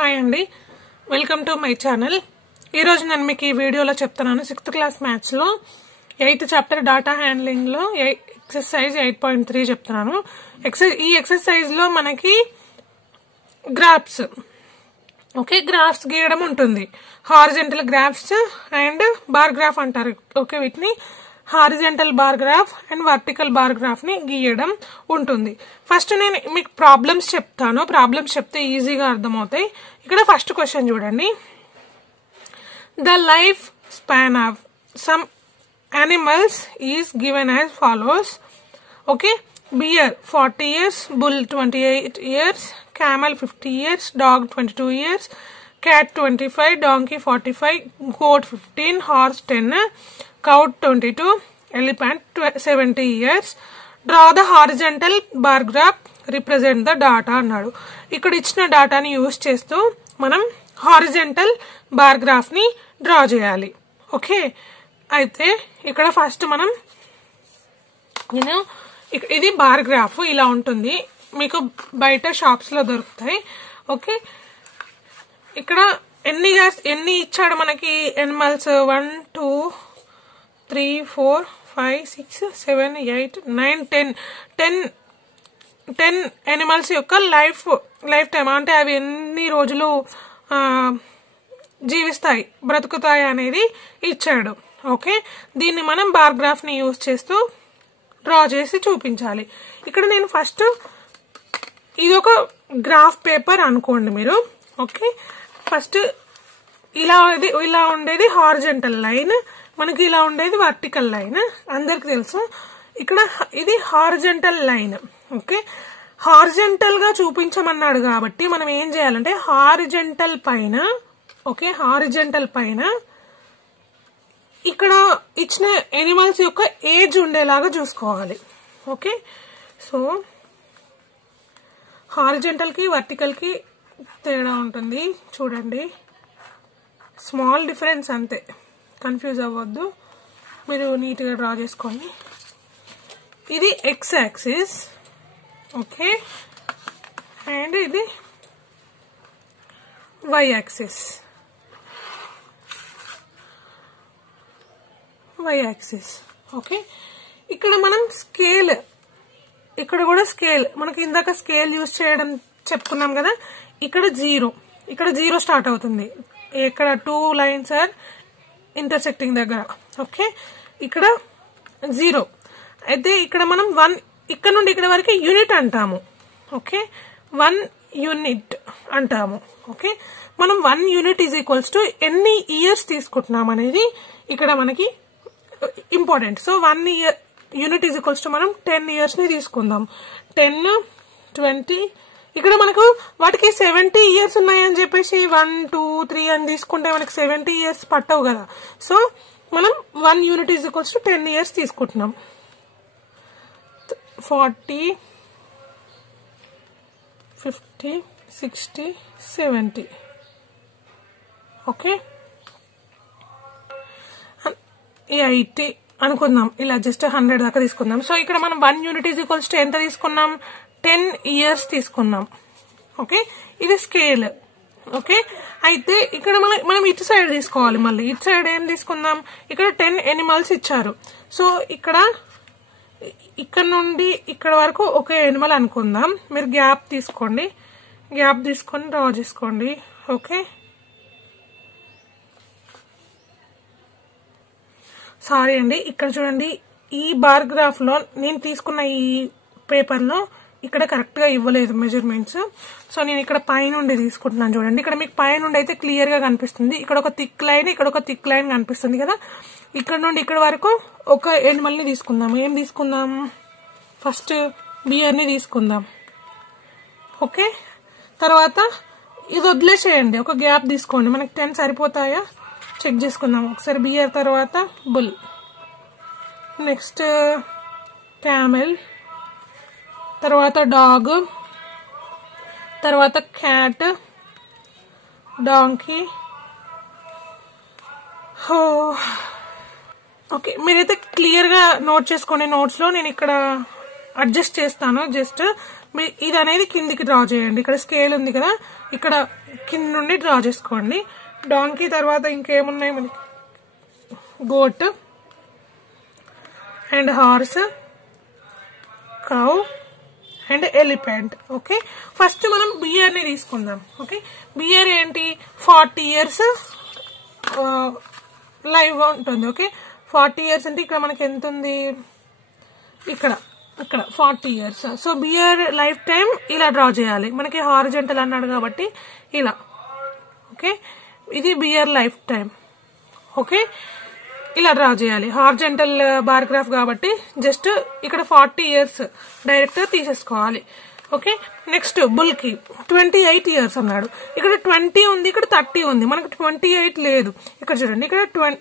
Hi అండి, welcome to my channel. ఈరోజు నేను మీకు ఈ వీడియోలో చెప్తున్నాను 6th క్లాస్ మ్యాథ్స్లో 8th చాప్టర్ డాటా హ్యాండ్లింగ్లో ఎక్సర్సైజ్ 8.3 చెప్తున్నాను. ఈ ఎక్సర్సైజ్లో మనకి గ్రాఫ్స్ గ్రాఫ్స్ గీయడం ఉంటుంది. Horizontal graphs and bar graph అంటారు. వీటిని horizontal bar graph and vertical bar graph ని గీయడం ఉంటుంది. ఫస్ట్ నేను మీకు ప్రాబ్లమ్స్ చెప్తాను. ప్రాబ్లమ్స్ చెప్తే ఈజీగా అర్థమవుతాయి. ఇక్కడ ఫస్ట్ క్వశ్చన్ చూడండి. The life span of some animals is given as follows. Bear 40 years, bull 28 years, camel 50 years, dog 22 years, cat 25, donkey 45, goat 15, horse 10, cow 22, elephant 70 years. Draw the horizontal bar graph, represent the data అన్నాడు. ఇక్కడ ఇచ్చిన డాటాని use చేస్తూ మనం horizontal bar graph ని draw చేయాలి. అయితే ఇక్కడ first మనం ఇది బార్ గ్రాఫ్ ఇలా ఉంటుంది. మీకు బయట షాప్స్ లో దొరుకుతాయి. ఇక్కడ ఎన్ని ఇచ్చాడు మనకి ఎనిమల్స్ 1 2 3 4 5 6 7 8 9 10 ఎనిమల్స్ యొక్క లైఫ్ టైం అంటే అవి ఎన్ని రోజులు జీవిస్తాయి, బ్రతుకుతాయి అనేది ఇచ్చాడు. దీన్ని మనం బార్ గ్రాఫ్ ని యూజ్ చేస్తూ డ్రా చేసి చూపించాలి. ఇక్కడ నేను ఫస్ట్ ఇది ఒక గ్రాఫ్ పేపర్ అనుకోండి మీరు. ఫస్ట్ ఇలా ఉండేది హారిజంటల్ లైన్, మనకి ఇలా ఉండేది వర్టికల్ లైన్, అందరికి తెలుసు. ఇక్కడ ఇది హారిజంటల్ లైన్. హారిజంటల్ గా చూపించమన్నాడు కాబట్టి మనం ఏం చేయాలంటే హారిజంటల్ పైన ఇక్కడ ఇచ్చిన ఎనిమల్స్ యొక్క ఏజ్ ఉండేలాగా చూసుకోవాలి. సో హారిజంటల్ కి వర్టికల్ కి తేడా ఉంటుంది చూడండి. స్మాల్ డిఫరెన్స్ అంతే, కన్ఫ్యూజ్ అవ్వద్దు, మీరు నీట్ గా డ్రా చేసుకోండి. ఇది ఎక్స్ యాక్సిస్ అండ్ ఇది వై యాక్సిస్. ఇక్కడ మనం స్కేల్, ఇక్కడ కూడా స్కేల్, మనకి ఇందాక స్కేల్ యూజ్ చేయడం చెప్పుకున్నాం కదా. ఇక్కడ జీరో స్టార్ట్ అవుతుంది. ఇక్కడ 2 లైన్స్ ఆర్ ఇంటర్సెక్టింగ్ దగ్గర. ఇక్కడ 0. అయితే ఇక్కడ మనం 1 ఇక్కడ నుండి ఇక్కడ వరకు యూనిట్ అంటాము. 1 యూనిట్ అంటాము. మనం 1 యూనిట్ ఈజ్ ఈక్వల్స్ టు ఎన్ని ఇయర్స్ తీసుకుంటున్నాం అనేది ఇక్కడ మనకి important. So 1 unit is equals to మనం 10 ఇయర్స్ ని తీసుకుందాం. 10 20 ఇక్కడ మనకు వాటికి 70 ఇయర్స్ ఉన్నాయని చెప్పేసి 1 2 3 అని తీసుకుంటే మనకి 70 ఇయర్స్ పట్టవు కదా. సో మనం 1 unit is equals to 10 years తీసుకుంటున్నాం. 40 50 60 70 80 అనుకుందాం. ఇలా జస్ట్ 100 దాకా తీసుకుందాం. సో ఇక్కడ మనం 1 యూనిట్ ఈజ్ ఈక్వల్స్ టు ఎంత తీసుకున్నాం, 10 ఇయర్స్ తీసుకున్నాం. ఇది స్కేల్. అయితే ఇక్కడ మనం ఇటు సైడ్ తీసుకోవాలి. మళ్ళీ ఇటు సైడ్ ఏం తీసుకుందాం, ఇక్కడ 10 ఎనిమల్స్ ఇచ్చారు. సో ఇక్కడ నుండి ఇక్కడ వరకు ఒక ఎనిమల్ అనుకుందాం. మీరు గ్యాప్ తీసుకొని డ్రా చేసుకోండి. సారీ అండి, ఇక్కడ చూడండి, ఈ బార్ గ్రాఫ్ లో నేను తీసుకున్న ఈ పేపర్ లో ఇక్కడ కరెక్ట్ గా ఇవ్వలేదు మెజర్మెంట్స్. సో నేను ఇక్కడ పైనుండి తీసుకుంటున్నాను. చూడండి, ఇక్కడ మీకు పైనుండి అయితే క్లియర్ గా కనిపిస్తుంది. ఇక్కడ ఒక థిక్ లైన్, ఇక్కడ ఒక థిక్ లైన్ కనిపిస్తుంది కదా. ఇక్కడ నుండి ఇక్కడ వరకు ఒక ఎనిమల్ ని తీసుకుందాం. ఏం తీసుకుందాం, ఫస్ట్ బియర్ ని తీసుకుందాం. తర్వాత ఇది వదిలేసేయండి, ఒక గ్యాప్ తీసుకోండి. మనకి 10 సరిపోతాయా చెక్ చేసుకుందాం ఒకసారి. బియర్ తర్వాత బుల్, నెక్స్ట్ క్యామెల్, తర్వాత డాగ్, తర్వాత క్యాట్, డాంకీ. మీరైతే క్లియర్ గా నోట్ చేసుకోండి. నోట్స్ లో నేను ఇక్కడ అడ్జస్ట్ చేస్తాను. జస్ట్ ఇది అనేది కిందికి డ్రా చేయండి. ఇక్కడ స్కేల్ ఉంది కదా, ఇక్కడ కింద నుండి డ్రా చేసుకోండి. డాంకీ తర్వాత ఇంకేమున్నాయి మనకి, goat and horse, cow and elephant. Okay, first మనం బియర్ ని తీసుకుందాం. ఓకే, బియర్ ఏంటి, 40 years లైవ్ గా ఉంటుంది. ఓకే, 40 years అంటే ఇక్కడ మనకి ఎంత ఉంది, ఇక్కడ 40 years. So bear lifetime ఇలా డ్రా చేయాలి. మనకి హారిజంటల్ అన్నాడు కాబట్టి ఇలా. ఓకే, ఇది బియర్ లైఫ్ టైం. ఓకే, ఇలా డ్రా చేయాలి. హారిజంటల్ బార్ గ్రాఫ్ కాబట్టి జస్ట్ ఇక్కడ 40 years డైరెక్ట్ గా తీసేసుకోవాలి. ఓకే, నెక్స్ట్ బుల్ కి 28 years అన్నాడు. ఇక్కడ 20 ఉంది, ఇక్కడ 30 ఉంది. మనకు 28 లేదు. ఇక్కడ చూడండి,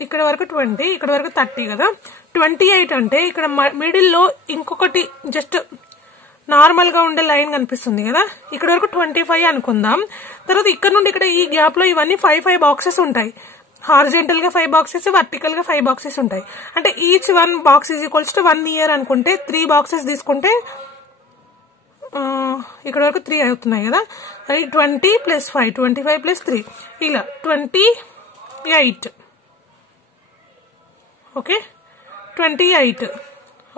ఇక్కడ వరకు 20, ఇక్కడ వరకు 30 కదా. 28 అంటే ఇక్కడ మిడిల్ లో ఇంకొకటి జస్ట్ నార్మల్ గా ఉండే లైన్ కనిపిస్తుంది కదా, ఇక్కడ వరకు 25 అనుకుందాం. తర్వాత ఇక్కడ నుండి ఇక్కడ ఈ గ్యాప్ లో ఇవన్నీ 5 బాక్సెస్ ఉంటాయి. హారిజెంటల్ గా 5 బాక్సెస్, వర్టికల్ గా 5 బాక్సెస్ ఉంటాయి. అంటే each 1 box is equals to 1 year అనుకుంటే 3 బాక్సెస్ తీసుకుంటే ఇక్కడ వరకు 3 అవుతున్నాయి కదా. అది 20 + 5, 25 + 3 ఇలా 28. ఓకే, 28.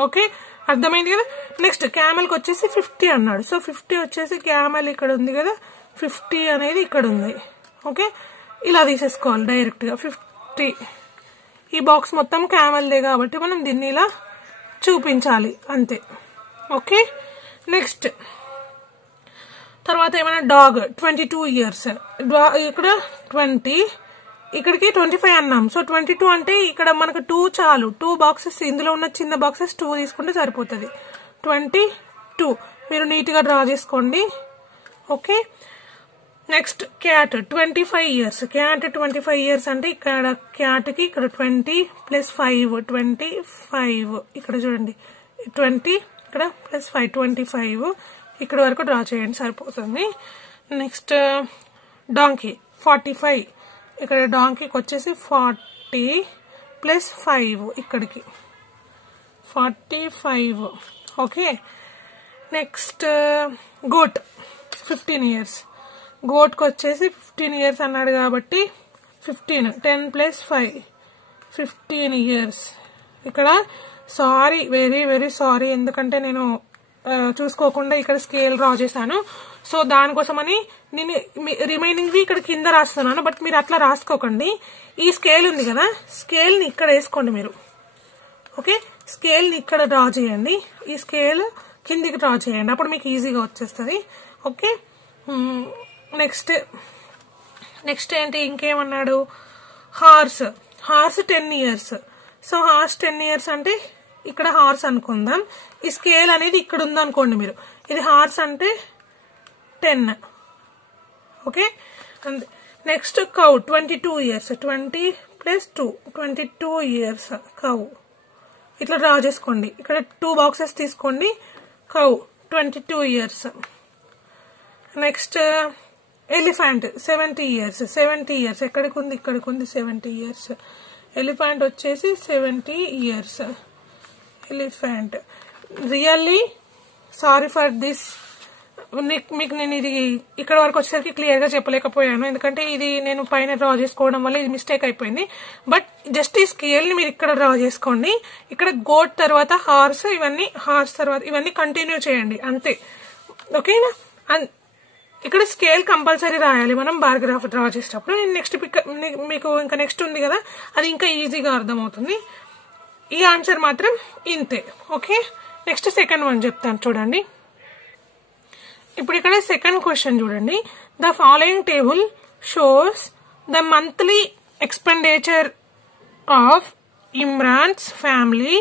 ఓకే, అర్థమైంది కదా. నెక్స్ట్ క్యామెల్ కి వచ్చేసి 50 అన్నాడు. సో 50 వచ్చేసి క్యామెల్ ఇక్కడ ఉంది కదా, 50 అనేది ఇక్కడ ఉంది. ఓకే, ఇలా తీసేసుకోవాలి డైరెక్ట్ గా 50. ఈ బాక్స్ మొత్తం క్యామెల్దే కాబట్టి మనం దీన్ని ఇలా చూపించాలి అంతే. ఓకే, నెక్స్ట్ తర్వాత ఏమైనా డాగ్ 22 years. ఇక్కడ 20, ఇక్కడికి 25 అన్నాం. సో 22 అంటే ఇక్కడ మనకు 2 చాలు. 2 బాక్సెస్, ఇందులో ఉన్న చిన్న బాక్సెస్ 2 తీసుకుంటే సరిపోతుంది. 22 మీరు నీట్ గా డ్రా చేసుకోండి. Okay, next cat 25 years. Cat 25 years అంటే ఇక్కడ క్యాట్ కి ఇక్కడ 20 + 5 25. ఇక్కడ చూడండి 20, ఇక్కడ +5 25. ఇక్కడ వరకు డ్రా చేయండి సరిపోతుంది. Next donkey 45. ఇక్కడ డాంకీకి వచ్చేసి 40 + 5 ఇక్కడికి 45. Okay, next goat 15 years. Goat కి వచ్చేసి 15 years అన్నాడు కాబట్టి 15, 10 + 5 15 years. ఇక్కడ సారీ, వెరీ సారీ, ఎందుకంటే నేను చూసుకోకుండా ఇక్కడ స్కేల్ డ్రా చేశాను. సో దానికోసమని నేను రిమైనింగ్ ఇక్కడ కింద రాస్తున్నాను. బట్ మీరు అట్లా రాసుకోకండి. ఈ స్కేల్ ఉంది కదా, స్కేల్ ని ఇక్కడ వేసుకోండి మీరు. ఓకే, స్కేల్ ని ఇక్కడ డ్రా చేయండి, ఈ స్కేల్ కిందికి డ్రా చేయండి, అప్పుడు మీకు ఈజీగా వచ్చేస్తుంది. ఓకే, నెక్స్ట్ ఏంటి, ఇంకేమన్నాడు, horse 10 years. So horse 10 years అంటే ఇక్కడ హార్స్ అనుకుందాం. ఈ స్కేల్ అనేది ఇక్కడ ఉందనుకోండి మీరు, ఇది హార్స్ అంటే 10. Okay, next cow 22 years. 20 + 2 22 years cow. ఇట్లా డ్రా చేసుకోండి. ఇక్కడ 2 బాక్సెస్ తీసుకోండి. Cow 22 years. Next elephant 70 years. 70 years ఎక్కడికి ఉంది, ఇక్కడికి ఉంది 70 years. ఎలిఫెంట్ వచ్చేసి 70 years. Elephant really sorry for this. మీకు నేను ఇది ఇక్కడ వరకు వచ్చేసరికి క్లియర్ గా చెప్పలేకపోయాను, ఎందుకంటే ఇది నేను పైన డ్రా చేసుకోవడం వల్ల ఇది మిస్టేక్ అయిపోయింది. బట్ జస్ట్ ఈ స్కేల్ ని మీరు ఇక్కడ డ్రా చేసుకోండి. ఇక్కడ గోట్ తర్వాత హార్స్, హార్స్ తర్వాత ఇవన్నీ కంటిన్యూ చేయండి అంతే. ఓకేనా, ఇక్కడ స్కేల్ కంపల్సరీ రాయాలి మనం బార్ గ్రాఫ్ డ్రా చేసేటప్పుడు. నెక్స్ట్ మీకు ఇంకా నెక్స్ట్ ఉంది కదా, అది ఇంకా ఈజీగా అర్థమవుతుంది. ఈ ఆన్సర్ మాత్రం ఇంతే. ఓకే, నెక్స్ట్ సెకండ్ వన్ చెప్తాను చూడండి. ఇప్పుడు ఇక్కడ సెకండ్ క్వశ్చన్ చూడండి. The following table shows the monthly expenditure of ఇమ్రాన్స్ family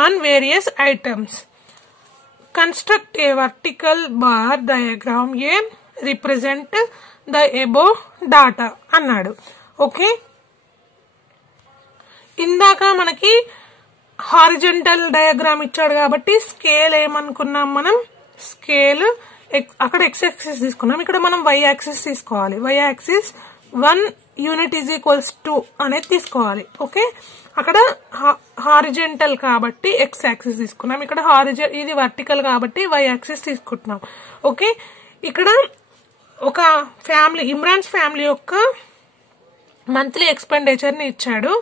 on various items. Construct a vertical bar diagram A represent the above data అన్నాడు. ఓకే, ఇందాక మనకి హారిజంటల్ డయాగ్రామ్ ఇచ్చాడు కాబట్టి స్కేల్ ఏమనుకున్నాం మనం, స్కేల్ అక్కడ x యాక్సిస్ తీసుకున్నాం, ఇక్కడ మనం y యాక్సిస్ తీసుకోవాలి. y యాక్సిస్ 1 unit = 2 అనేది తీసుకోవాలి. ఓకే, అక్కడ హారిజెంటల్ కాబట్టి ఎక్స్ యాక్సిస్ తీసుకున్నాం, ఇక్కడ ఇది వర్టికల్ కాబట్టి వై యాక్సిస్ తీసుకుంటున్నాం. ఓకే, ఇక్కడ ఒక ఫ్యామిలీ, ఇమ్రాన్స్ ఫ్యామిలీ యొక్క మంత్లీ ఎక్స్పెండిచర్ ని ఇచ్చాడు.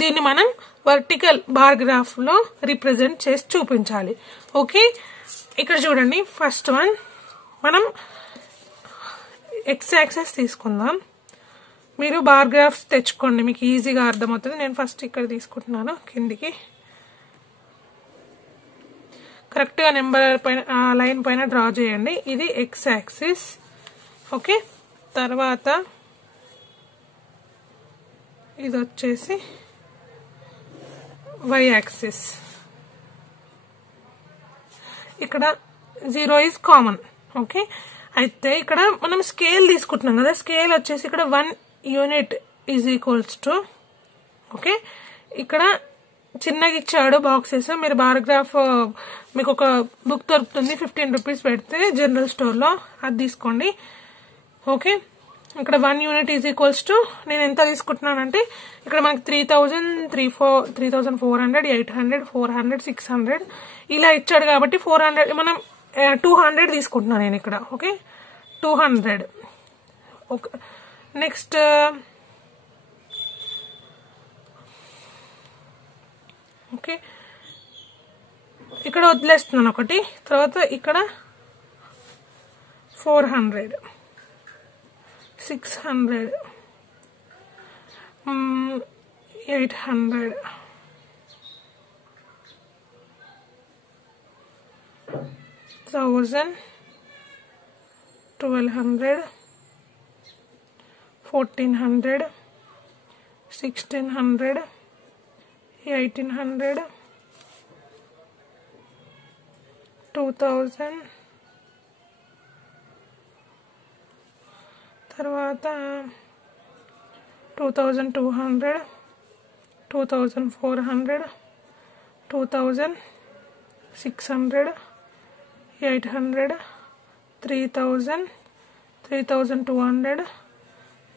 దీన్ని మనం వర్టికల్ బార్ గ్రాఫ్ లో రిప్రజెంట్ చేసి చూపించాలి. ఓకే, ఇక్కడ చూడండి, ఫస్ట్ వన్ మనం ఎక్స్ యాక్సిస్ తీసుకుందాం. మీరు బార్ గ్రాఫ్స్ తెచ్చుకోండి, మీకు ఈజీగా అర్థమవుతుంది. నేను ఫస్ట్ ఇక్కడ తీసుకుంటున్నాను, కిందికి కరెక్ట్ గా నెంబర్ పైన లైన్ పైన డ్రా చేయండి. ఇది ఎక్స్ యాక్సిస్. ఓకే, తర్వాత ఇది వచ్చేసి వై యాక్సిస్. ఇక్కడ 0 ఈజ్ కామన్. ఓకే, అయితే ఇక్కడ మనం స్కేల్ తీసుకుంటున్నాం కదా, స్కేల్ వచ్చేసి ఇక్కడ 1 unit is equals to, okay, ఇక్కడ చిన్నగా ఇచ్చాడు బాక్సెస్. మీరు బార్గ్రాఫ్ మీకు ఒక బుక్ దొరుకుతుంది, 15 రూపీస్ పెడితే జనరల్ స్టోర్ లో, అది తీసుకోండి. ఓకే, ఇక్కడ 1 యూనిట్ ఈజ్ ఈక్వల్స్ టు, నేను ఎంత తీసుకుంటున్నానంటే ఇక్కడ మనకి 3000, 3400, 800, 400, 600 ఇలా ఇచ్చాడు కాబట్టి 400 మనం 200 తీసుకుంటున్నాను నేను ఇక్కడ. ఓకే, 200. ఓకే, నెక్స్ట్ ఓకే, ఇక్కడ వదిలేస్తున్నాను ఒకటి. తర్వాత ఇక్కడ 400, 600, 800, 1000, 1200, 1400, 1600, 1800, 2000, తర్వాత 2200, 2400, 2600, 800, 3000, 3200,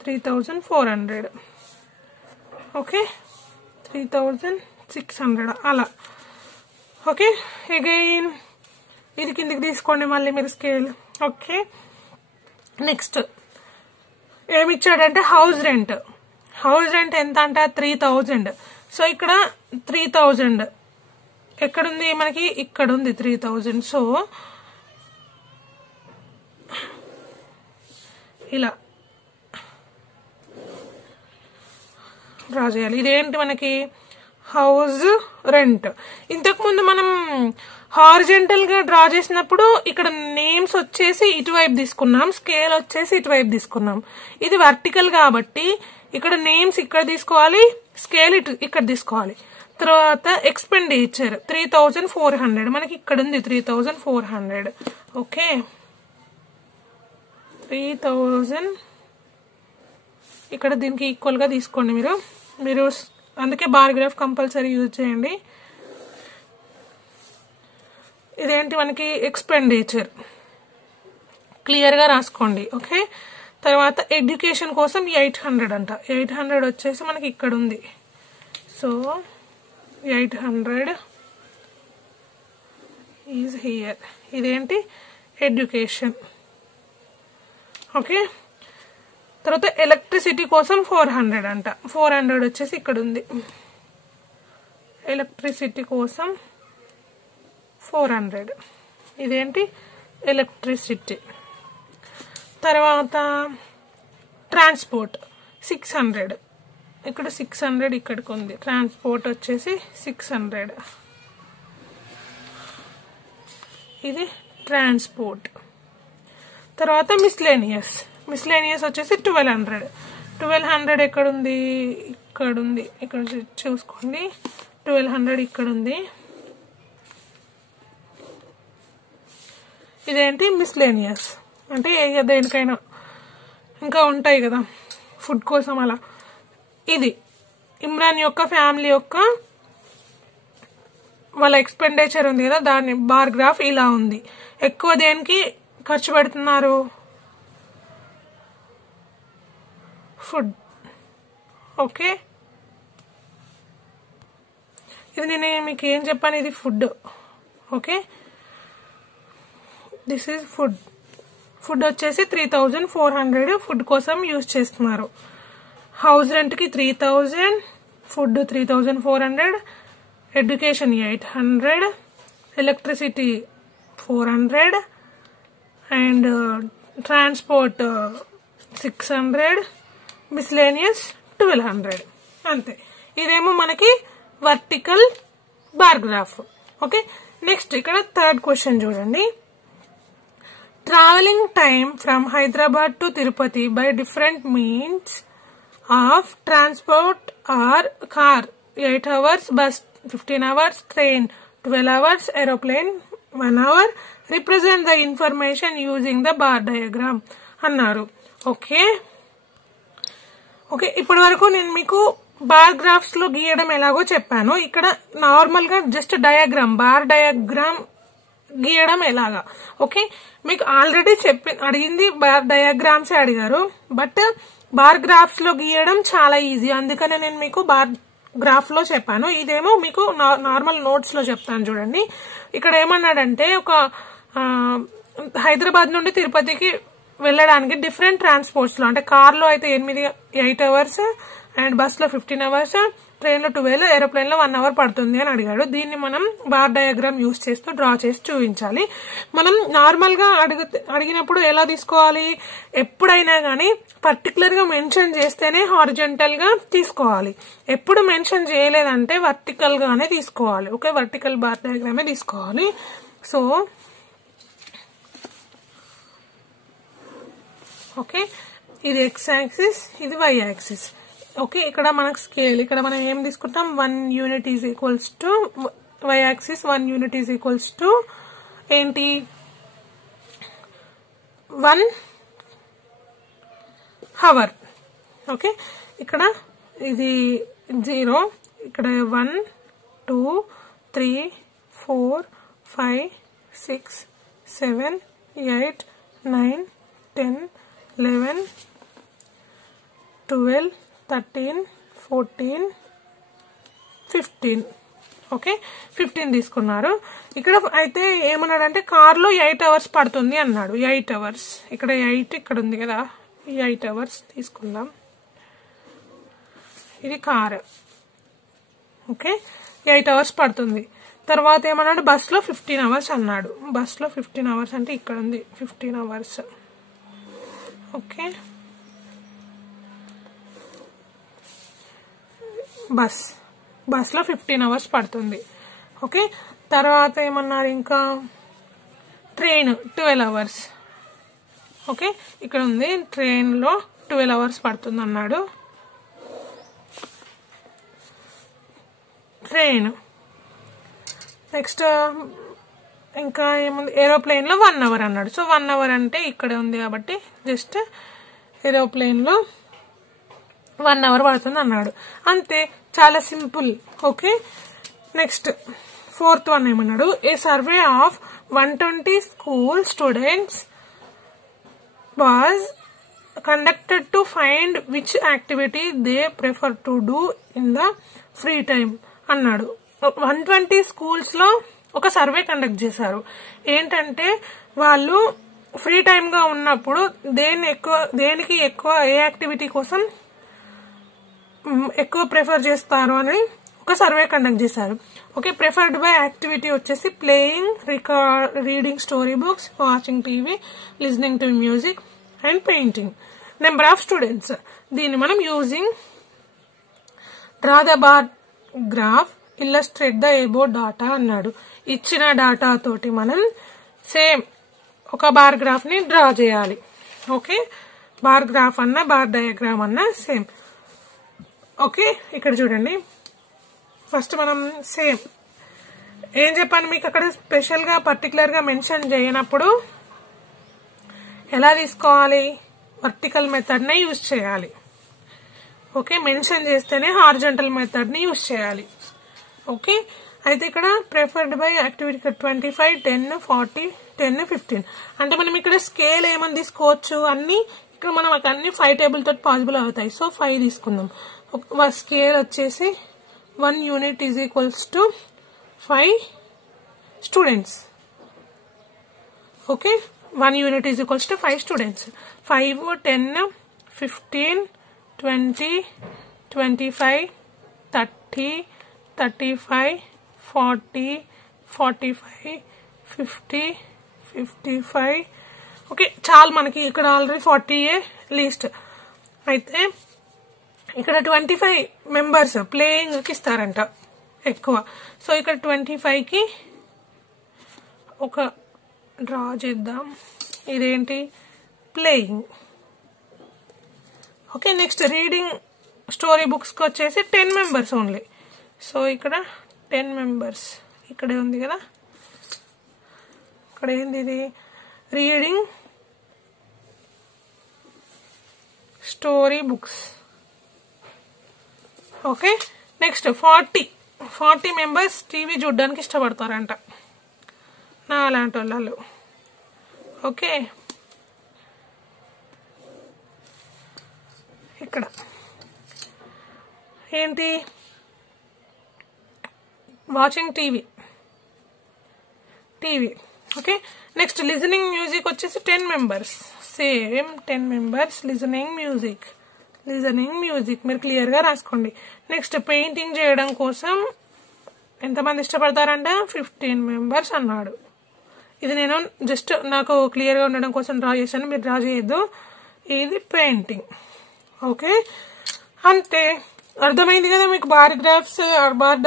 3400. ఓకే, 3600 అలా. ఓకే, అగైన్ ఇది కిందికి తీసుకోండి మళ్ళీ మీరు స్కేల్. ఓకే, నెక్స్ట్ ఏమిచ్చాడంటే హౌస్ రెంట్. హౌస్ రెంట్ ఎంత అంటే 3000. సో ఇక్కడ 3000 ఎక్కడుంది మనకి, ఇక్కడ ఉంది 3000. సో ఇలా డ్రా చేయాలి. ఇదేంటి మనకి హౌస్ రెంట్. ఇంతకు ముందు మనం హారిజెంటల్ గా డ్రా చేసినప్పుడు ఇక్కడ నేమ్స్ వచ్చేసి ఇటువైపు తీసుకున్నాం, స్కేల్ వచ్చేసి ఇటువైపు తీసుకున్నాం. ఇది వర్టికల్ కాబట్టి ఇక్కడ నేమ్స్ ఇక్కడ తీసుకోవాలి, స్కేల్ ఇక్కడ తీసుకోవాలి. తర్వాత ఎక్స్పెండిచర్ 3400 మనకి ఇక్కడ ఉంది 3400. ఓకే, 3000 ఇక్కడ దీనికి ఈక్వల్ గా తీసుకోండి మీరు అందుకే బార్ గ్రాఫ్ కంపల్సరీ యూజ్ చేయండి. ఇదేంటి మనకి ఎక్స్పెండిచర్, క్లియర్ గా రాసుకోండి. ఓకే, తర్వాత ఎడ్యుకేషన్ కోసం 800 అంట. 800 వచ్చేసి మనకి ఇక్కడ ఉంది. So 800 is here. ఇదేంటి ఎడ్యుకేషన్. ఓకే, తర్వాత ఎలక్ట్రిసిటీ కోసం 400 అంట. 400 వచ్చేసి ఇక్కడ ఉంది. ఎలక్ట్రిసిటీ కోసం 400. ఇదేంటి ఎలక్ట్రిసిటీ. తర్వాత ట్రాన్స్పోర్ట్ 600. ఇక్కడ 600 ఇక్కడికి ఉంది. ట్రాన్స్పోర్ట్ వచ్చేసి 600. ఇది ట్రాన్స్పోర్ట్. తర్వాత మిస్లేనియస్ వచ్చేసి 1200. 1200 ఎక్కడుంది, ఇక్కడ ఉంది. ఇక్కడ చూసుకోండి, 1200 ఇక్కడ ఉంది. ఇదేంటి మిస్లేనియస్ అంటే దేనికైనా ఇంకా ఉంటాయి కదా ఫుడ్ కోసం అలా. ఇది ఇమ్రాన్ యొక్క ఫ్యామిలీ యొక్క వాళ్ళ ఎక్స్పెండిచర్ ఉంది కదా, దాని బార్ గ్రాఫ్ ఇలా ఉంది. ఎక్కువ దేనికి ఖర్చు పెడుతున్నారు, ఫుడ్. ఓకే, ఇది నేను మీకు ఏం చెప్పాను, ఇది food. Okay, this is food. Food వచ్చేసి 3400 ఫుడ్ కోసం యూజ్ చేస్తున్నారు. హౌస్ రెంట్ కి 3000, food 3400, education 800, electricity 400 and transport 600, miscellaneous 1200. అంతే. ఇదేమో మనకి vertical bar graph. Okay, next ఇక్కడ థర్డ్ క్వశ్చన్ చూడండి. Travelling time from Hyderabad to Tirupati by different means of transport or car 8 hours, bus 15 hours, train 12 hours, aeroplane 1 hour. Represent the information using the bar diagram అన్నారు. Okay okay, ఇప్పటి వరకు నేను మీకు bar graphs లో గీయడం ఎలాగో చెప్పాను. ఇక్కడ నార్మల్ గా జస్ట్ డయాగ్రామ్, బార్ డయాగ్రామ్ గీయడం ఎలాగా. ఓకే, మీకు ఆల్రెడీ అడిగింది బార్ డయాగ్రామ్స్ అడిగారు, బట్ బార్ గ్రాఫ్స్ లో గీయడం చాలా ఈజీ, అందుకనే నేను మీకు బార్ గ్రాఫ్ లో చెప్పాను. ఇదేమో మీకు నార్మల్ నోట్స్ లో చెప్తాను. చూడండి, ఇక్కడ ఏమన్నాడంటే ఒక హైదరాబాద్ నుండి తిరుపతికి వెళ్ళడానికి డిఫరెంట్ ట్రాన్స్పోర్ట్స్ లో, అంటే కార్ లో అయితే 8 hours అండ్ బస్ లో 15 hours, ట్రైన్ లో 12, ఏరోప్లేన్ లో 1 hour పడుతుంది అని అడిగాడు. దీన్ని మనం బార్ డయాగ్రామ్ యూజ్ చేస్తూ డ్రా చేసి చూపించాలి. మనం నార్మల్ గా అడిగినప్పుడు ఎలా తీసుకోవాలి, ఎప్పుడైనా గానీ పర్టికులర్ గా మెన్షన్ చేస్తేనే హారిజంటల్ గా తీసుకోవాలి, ఎప్పుడు మెన్షన్ చేయలేదంటే వర్టికల్ గానే తీసుకోవాలి. ఓకే, వర్టికల్ బార్ డయాగ్రామే తీసుకోవాలి. సో ఓకే, ఇది ఎక్స్ యాక్సిస్, ఇది వై యాక్సిస్. ఓకే, ఇక్కడ మనకు స్కేల్, ఇక్కడ మనం ఏం తీసుకుంటాం, 1 unit is equals to Y axis, 1 unit is equals to ఏంటి, 1 hour. ఓకే, ఇక్కడ ఇది 0, ఇక్కడ 1 2 3 4 5 6 7 8 9 10 11 12 13 14 15. ఓకే, 15 తీసుకున్నారు. ఇక్కడ అయితే ఏమన్నాడంటే కార్ లో 8 hours పడుతుంది అన్నాడు. 8 hours, ఇక్కడ 8 ఇక్కడ ఉంది కదా, 8 hours తీసుకుందాం. ఇది కార్. ఓకే, 8 hours పడుతుంది. తర్వాత ఏమన్నాడు, బస్ లో 15 hours అన్నాడు. బస్ లో 15 hours అంటే ఇక్కడ ఉంది 15 hours. ఓకే, బస్ లో 15 hours పడుతుంది. ఓకే, తర్వాత ఏమన్నారు, ఇంకా ట్రైన్ 12 hours. ఓకే, ఇక్కడ ఉంది ట్రైన్ లో 12 hours పడుతుంది అన్నాడు. ట్రైన్ నెక్స్ట్ ఇంకా ఏముంది, ఏరోప్లేన్ లో 1 hour అన్నాడు. సో 1 hour అంటే ఇక్కడ ఉంది కాబట్టి జస్ట్ ఏరోప్లేన్ లో 1 hour పడుతుంది అన్నాడు. అంతే, చాలా simple. Okay, next fourth one ఏమన్నాడు, a survey of 120 school students was conducted to find which activity they prefer to do in the free time అన్నాడు. 120 స్కూల్స్ లో ఒక సర్వే కండక్ట్ చేశారు. ఏంటంటే వాళ్ళు ఫ్రీ టైమ్ గా ఉన్నప్పుడు దేనికి ఎక్కువ, ఏ యాక్టివిటీ కోసం ఎక్కువ ప్రిఫర్ చేస్తారు అని ఒక సర్వే కండక్ట్ చేశారు. ఓకే, ప్రిఫర్డ్ బై యాక్టివిటీ వచ్చేసి playing, reading story books, watching TV, listening to music and painting. Number of students, దీన్ని మనం using draw the bar graph illustrate the above data అన్నాడు. ఇచ్చిన డాటా తోటి మనం సేమ్ ఒక bar graph ని draw చేయాలి. ఓకే, బార్ గ్రాఫ్ అన్నా బార్ డయాగ్రామ్ అన్నా సేమ్. ఓకే, ఇక్కడ చూడండి, ఫస్ట్ మనం సేమ్ ఏం చెప్పాను మీకు, అక్కడ స్పెషల్ గా పర్టికులర్ గా మెన్షన్ చేయనప్పుడు ఎలా తీసుకోవాలి, వర్టికల్ మెథడ్ నే యూజ్ చేయాలి. ఓకే, మెన్షన్ చేస్తేనే హారిజంటల్ మెథడ్ ని యూజ్ చేయాలి. ఓకే, అయితే ఇక్కడ ప్రిఫర్డ్ బై యాక్టివిటీ 25 10 40 10 15 అంటే మనం ఇక్కడ స్కేల్ ఏమని తీసుకోవచ్చు, అన్ని ఇక్కడ మనం అన్ని 5 టేబుల్ తోటి పాసిబుల్ అవుతాయి. సో 5 తీసుకుందాం. స్కేల్ వచ్చేసి 1 unit is equals to 5 students. Okay, 1 unit is equals to 5 students. 5, 10, 15, 20, 25, 30, 35, 40, 45, 50, 55. Okay, చాలా మనకి ఇక్కడ ఆల్రెడీ 40 లీస్ట్ అయితే ఇక్కడ 25 మెంబర్స్ ప్లేయింగ్కి ఇస్తారంట ఎక్కువ. సో ఇక్కడ 25కి ఒక డ్రా చేద్దాం. ఇదేంటి playing. Okay, next reading story బుక్స్కి వచ్చేసి 10 మెంబర్స్ ఓన్లీ. సో ఇక్కడ 10 మెంబర్స్ ఇక్కడే ఉంది కదా. ఇక్కడ ఏంది ఇది reading story books. Okay, next 40 members TV చూడడానికి ఇష్టపడతారంట, నా అలాంటి వాళ్ళు. ఓకే, ఇక్కడ ఏంటి watching TV. Okay, next listening music వచ్చేసి 10 members, same 10 members listening music. మీరు క్లియర్గా రాసుకోండి. నెక్స్ట్ పెయింటింగ్ చేయడం కోసం ఎంతమంది ఇష్టపడతారంట 15 మెంబర్స్ అన్నాడు. ఇది నేను జస్ట్ నాకు క్లియర్గా ఉండడం కోసం డ్రా చేశాను, మీరు డ్రా చేయొద్దు. ఇది పెయింటింగ్. ఓకే, అంతే. అర్థమైంది కదా మీకు బార్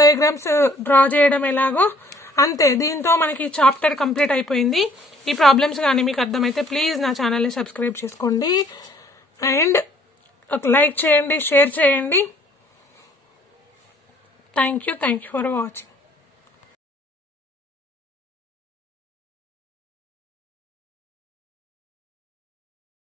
డయాగ్రామ్స్ డ్రా చేయడం ఎలాగో. అంతే, దీంతో మనకి చాప్టర్ కంప్లీట్ అయిపోయింది. ఈ ప్రాబ్లమ్స్ కానీ మీకు అర్థమైతే ప్లీజ్ నా ఛానల్ని సబ్స్క్రైబ్ చేసుకోండి అండ్ లైక్ చేయండి, షేర్ చేయండి. Thank you for watching.